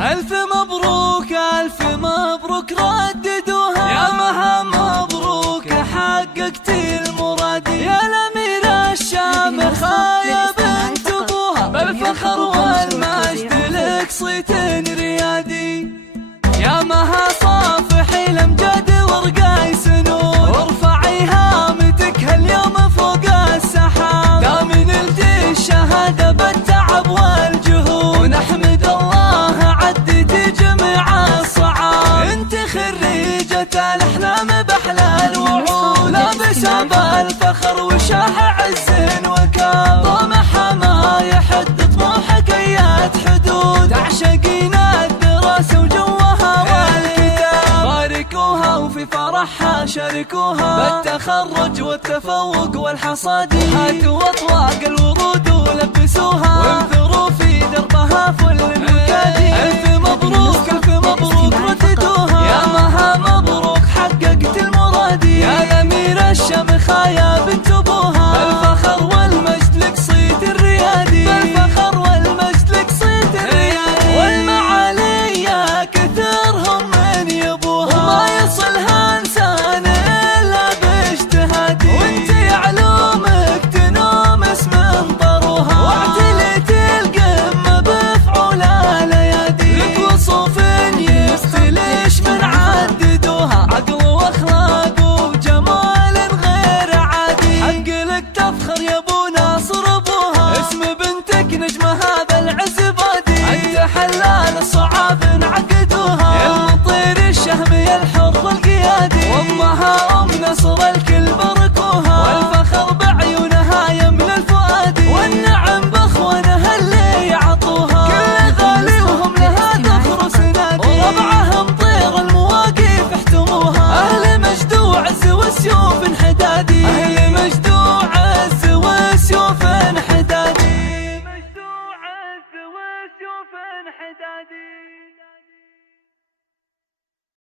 ألف مبروك ألف مبروك رددوها، يا مها مبروك حققت المرادي، يا الأميرة الشامخة يا بنت أبوها، بالفخر والمجد لك صيت ريادي، يا مها صافحي الأمجاد ورقاي سنون، وارفعي هامتك هاليوم فوق السحاب، دامن نلتي الشهادة بالتعب والجهود، ونحمد الله عدتي جميع الصعاب، انت خريجة الأحلام بأحلى الوعود، لابسة بالفخر وشاح عز وكاب، طموحها ما يحد طموحك أيات حدود، تعشقين الدراسة وجوها والكتاب، باركوها وفي فرحها شاركوها، بالتخرج والتفوق والحصاد، هاتوا أطواق الورود ولبسوها، وانثروا في دربها فل المكادي، ألف مبروك ألف مبروك رددوها، يا مها مبروك حققت المرادي، يا الأميرة الشامخة يا بنت أبوها، بالفخر والمجد لك صيت الريادي، بالفخر والمجد لك صيت الريادي، والمعالي يا كثرهم من يبوها، وما يصلها إنسان إلا باجتهادي، وانت علومك تنومس من طروها، واعتليت القمة بفعول الأيادي، لك وصوف يستلش من عددوها، عقل واخلاق وجمال غير عادي، حق لك تفخر يا ابو ناصر ابوها، اسم بنتك نجمها بالعز بادي، انت حلال الصعاب انعقدوها، يا المطير الشهم يا الحر القيادي، وامها ام نصر الكل بركوها، والفخر بعيونها يملى الفؤاد، والنعم باخوانها اللي يعطوها، كل غالي وهم لها ذخر سنادي، وربعهم طير المواقف احتموها، اهل مجد وعز وسيوف انحدادي، اهل مجد وعز وسيوف انحدادي، مجد وعز وسيوف انحدادي.